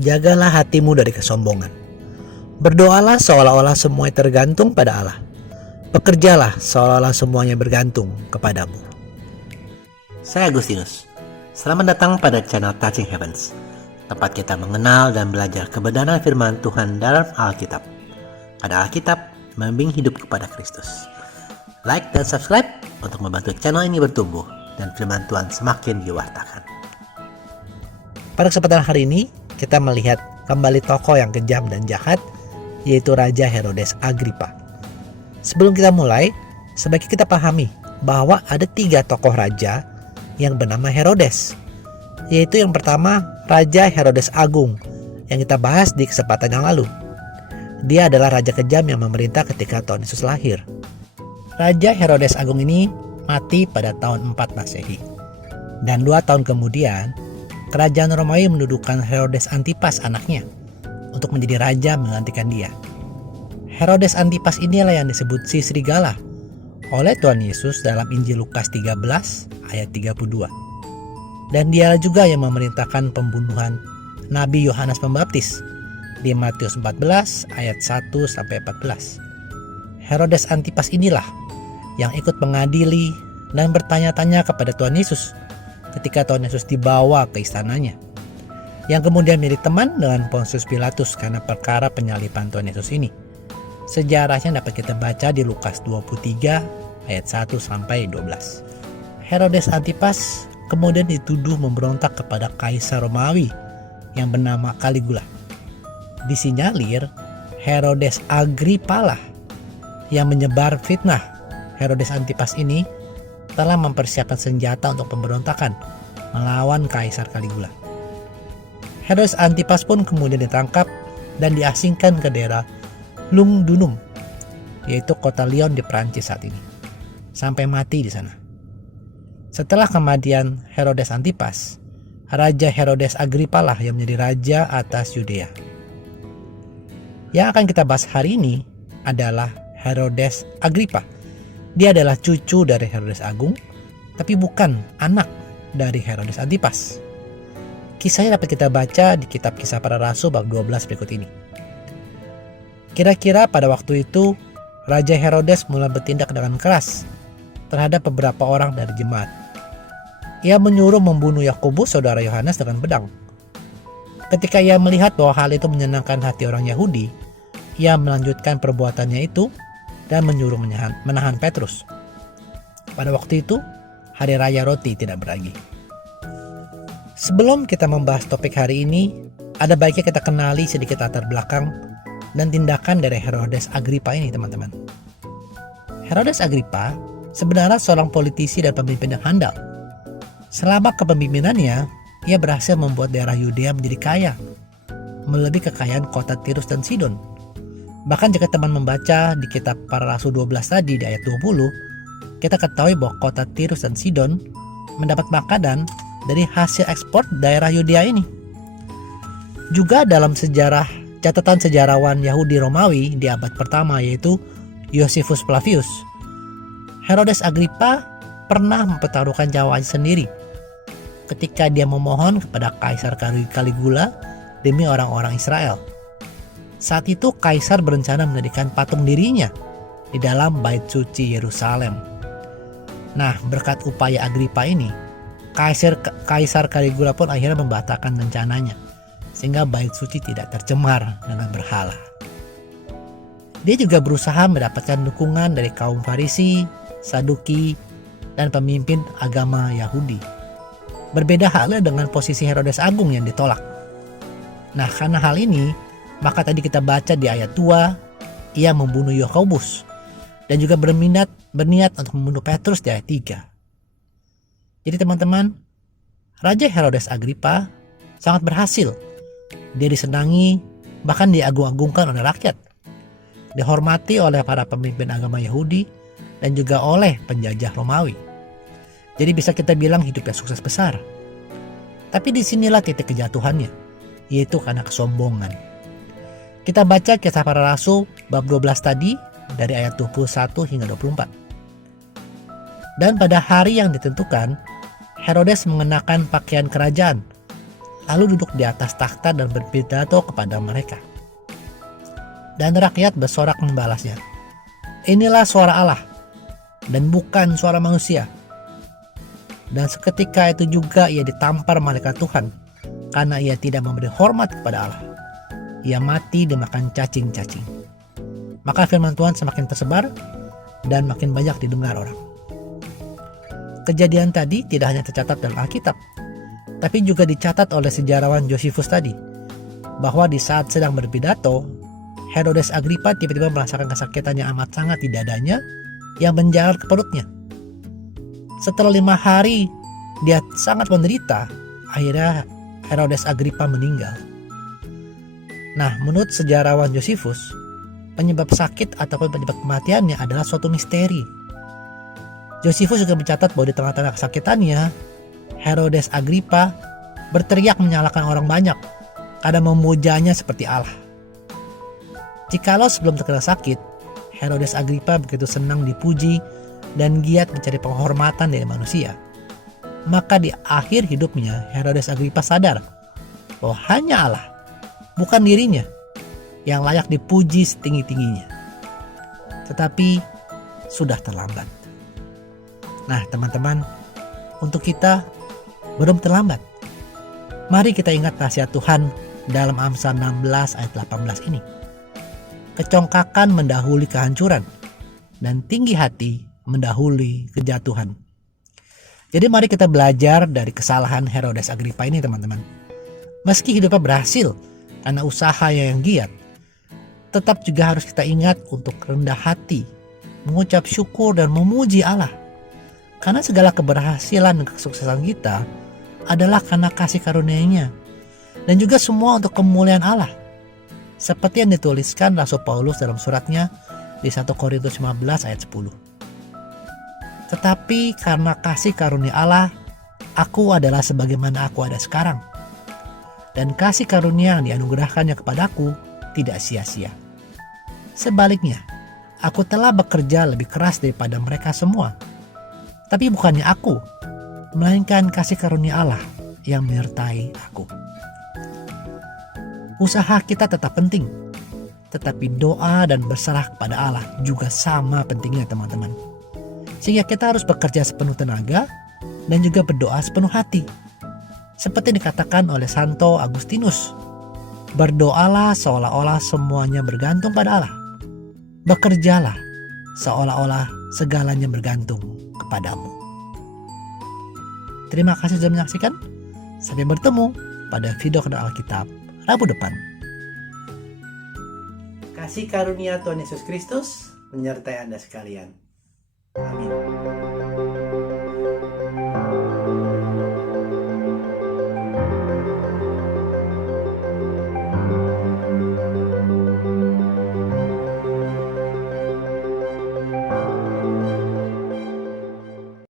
Jagalah hatimu dari kesombongan. Berdoalah seolah-olah semuanya tergantung pada Allah. Bekerjalah seolah-olah semuanya bergantung kepadamu. Saya Agustinus. Selamat datang pada channel Touching Heavens, tempat kita mengenal dan belajar kebenaran firman Tuhan dalam Alkitab. Karena Alkitab membimbing hidup kepada Kristus. Like dan subscribe untuk membantu channel ini bertumbuh dan firman Tuhan semakin diwartakan. Pada kesempatan hari ini, kita melihat kembali tokoh yang kejam dan jahat, yaitu Raja Herodes Agripa. Sebelum kita mulai, sebaiknya kita pahami bahwa ada 3 tokoh raja yang bernama Herodes, yaitu yang pertama Raja Herodes Agung yang kita bahas di kesempatan yang lalu. Dia adalah raja kejam yang memerintah ketika Tuhan Yesus lahir. Raja Herodes Agung ini mati pada tahun 4 Masehi. Dan 2 tahun kemudian, kerajaan Romawi mendudukan Herodes Antipas anaknya untuk menjadi raja menggantikan dia. Herodes Antipas inilah yang disebut si serigala oleh Tuhan Yesus dalam Injil Lukas 13 ayat 32. Dan dia juga yang memerintahkan pembunuhan Nabi Yohanes Pembaptis di Matius 14 ayat 1 sampai 14. Herodes Antipas inilah yang ikut mengadili dan bertanya-tanya kepada Tuhan Yesus ketika Tuhan Yesus dibawa ke istananya, yang kemudian menjadi teman dengan Pontius Pilatus karena perkara penyaliban Tuhan Yesus ini. Sejarahnya dapat kita baca di Lukas 23 ayat 1 sampai 12. Herodes Antipas kemudian dituduh memberontak kepada Kaisar Romawi yang bernama Caligula. Disinyalir Herodes Agripa lah yang menyebar fitnah. Herodes Antipas ini telah mempersiapkan senjata untuk pemberontakan melawan Kaisar Caligula. Herodes Antipas pun kemudian ditangkap dan diasingkan ke daerah Lugdunum, yaitu kota Lyon di Prancis saat ini, sampai mati di sana. Setelah kematian Herodes Antipas, Raja Herodes Agripa lah yang menjadi raja atas Yudea. Yang akan kita bahas hari ini adalah Herodes Agripa. Dia adalah cucu dari Herodes Agung, tapi bukan anak dari Herodes Antipas. Kisahnya dapat kita baca di kitab Kisah Para Rasul bab 12 berikut ini. Kira-kira pada waktu itu, Raja Herodes mulai bertindak dengan keras terhadap beberapa orang dari jemaat. Ia menyuruh membunuh Yakobus, saudara Yohanes, dengan pedang. Ketika ia melihat bahwa hal itu menyenangkan hati orang Yahudi, ia melanjutkan perbuatannya itu dan menyuruh menahan Petrus. Pada waktu itu, hari raya roti tidak beragi. Sebelum kita membahas topik hari ini, ada baiknya kita kenali sedikit latar belakang dan tindakan dari Herodes Agripa ini, teman-teman. Herodes Agripa sebenarnya seorang politisi dan pemimpin yang handal. Selama kepemimpinannya, ia berhasil membuat daerah Yudea menjadi kaya, melebihi kekayaan kota Tirus dan Sidon. Bahkan jika teman membaca di kitab Para Rasul 12 tadi di ayat 20, kita ketahui bahwa kota Tirus dan Sidon mendapat makanan dari hasil ekspor daerah Yudea ini. Juga dalam catatan sejarawan Yahudi Romawi di abad pertama, yaitu Josephus Flavius, Herodes Agripa pernah mempertaruhkan nyawanya sendiri ketika dia memohon kepada Kaisar Caligula demi orang-orang Israel. Saat itu Kaisar berencana mendirikan patung dirinya di dalam bait suci Yerusalem. Nah, berkat upaya Agripa ini, Kaisar Caligula pun akhirnya membatalkan rencananya, sehingga bait suci tidak tercemar dengan berhala. Dia juga berusaha mendapatkan dukungan dari kaum Farisi, Saduki, dan pemimpin agama Yahudi. Berbeda halnya dengan posisi Herodes Agung yang ditolak. Nah, karena hal ini, maka tadi kita baca di ayat 2, ia membunuh Yakobus dan juga berniat untuk membunuh Petrus di ayat 3. Jadi teman-teman, Raja Herodes Agripa sangat berhasil. Dia disenangi, bahkan diagung-agungkan oleh rakyat, dihormati oleh para pemimpin agama Yahudi dan juga oleh penjajah Romawi. Jadi bisa kita bilang hidupnya sukses besar. Tapi disinilah titik kejatuhannya, yaitu karena kesombongan. Kita baca Kisah Para Rasul bab 12 tadi dari ayat 21 hingga 24. Dan pada hari yang ditentukan, Herodes mengenakan pakaian kerajaan lalu duduk di atas takhta dan berpidato kepada mereka. Dan rakyat bersorak membalasnya, "Inilah suara Allah dan bukan suara manusia." Dan seketika itu juga ia ditampar malaikat Tuhan karena ia tidak memberi hormat kepada Allah. Ia mati dimakan cacing-cacing. Maka firman Tuhan semakin tersebar dan makin banyak didengar orang. Kejadian tadi tidak hanya tercatat dalam Alkitab, tapi juga dicatat oleh sejarawan Josephus tadi, bahwa di saat sedang berpidato, Herodes Agripa tiba-tiba merasakan kesakitan yang amat sangat di dadanya yang menjalar ke perutnya. Setelah 5 hari dia sangat menderita, akhirnya Herodes Agripa meninggal. Nah, menurut sejarawan Josephus, penyebab sakit ataupun penyebab kematiannya adalah suatu misteri. Josephus juga mencatat bahwa di tengah-tengah kesakitannya, Herodes Agripa berteriak menyalahkan orang banyak karena memujanya seperti Allah. Jikalau sebelum terkena sakit, Herodes Agripa begitu senang dipuji dan giat mencari penghormatan dari manusia, maka di akhir hidupnya Herodes Agripa sadar bahwa hanya Allah, bukan dirinya, yang layak dipuji setinggi-tingginya. Tetapi sudah terlambat. Nah teman-teman, untuk kita belum terlambat. Mari kita ingat nasihat Tuhan dalam Amsal 16 ayat 18 ini. Kecongkakan mendahului kehancuran dan tinggi hati mendahului kejatuhan. Jadi mari kita belajar dari kesalahan Herodes Agripa ini teman-teman. Meski hidupnya berhasil karena usahanya yang giat, tetap juga harus kita ingat untuk rendah hati, mengucap syukur dan memuji Allah. Karena segala keberhasilan dan kesuksesan kita adalah karena kasih karunia-Nya, dan juga semua untuk kemuliaan Allah. Seperti yang dituliskan Rasul Paulus dalam suratnya di 1 Korintus 15 ayat 10. Tetapi karena kasih karunia Allah, aku adalah sebagaimana aku ada sekarang. Dan kasih karunia yang dianugerahkannya kepadaku tidak sia-sia. Sebaliknya, aku telah bekerja lebih keras daripada mereka semua. Tapi bukannya aku, melainkan kasih karunia Allah yang menyertai aku. Usaha kita tetap penting, tetapi doa dan berserah kepada Allah juga sama pentingnya teman-teman. Sehingga kita harus bekerja sepenuh tenaga dan juga berdoa sepenuh hati. Seperti dikatakan oleh Santo Agustinus, berdoalah seolah-olah semuanya bergantung pada Allah. Bekerjalah seolah-olah segalanya bergantung kepadamu. Terima kasih sudah menyaksikan. Sampai bertemu pada video Kenal Alkitab Rabu depan. Kasih karunia Tuhan Yesus Kristus menyertai Anda sekalian. Amin.